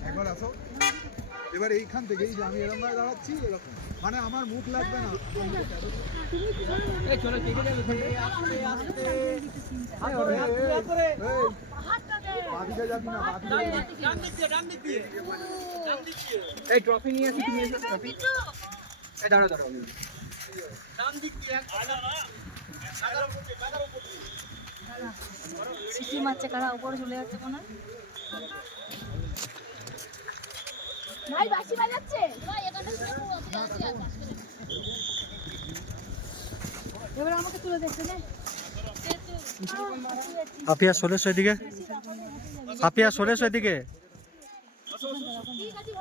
একবার আসো এবার এইখান থেকে এই যে আমি এরকম ভাবে দাঁড়াচ্ছি এরকম মানে আমার মুখ লাগবে না বাদিকে যাবি না এই ট্রফি নিয়ে আসি তুমি এসে ট্রফি এই দাঁড়াও দাঁড়াও সিটি মারছে কারা উপরে চলে যাচ্ছে কোনা ভাই বাঁশি বাজাচ্ছে ভাই এখানে এবার আমাকে তুলে দেখতে নে আপিয়া সোলেশ ওইদিকে আপিয়া সোলেশ ওইদিকে ঠিক আছে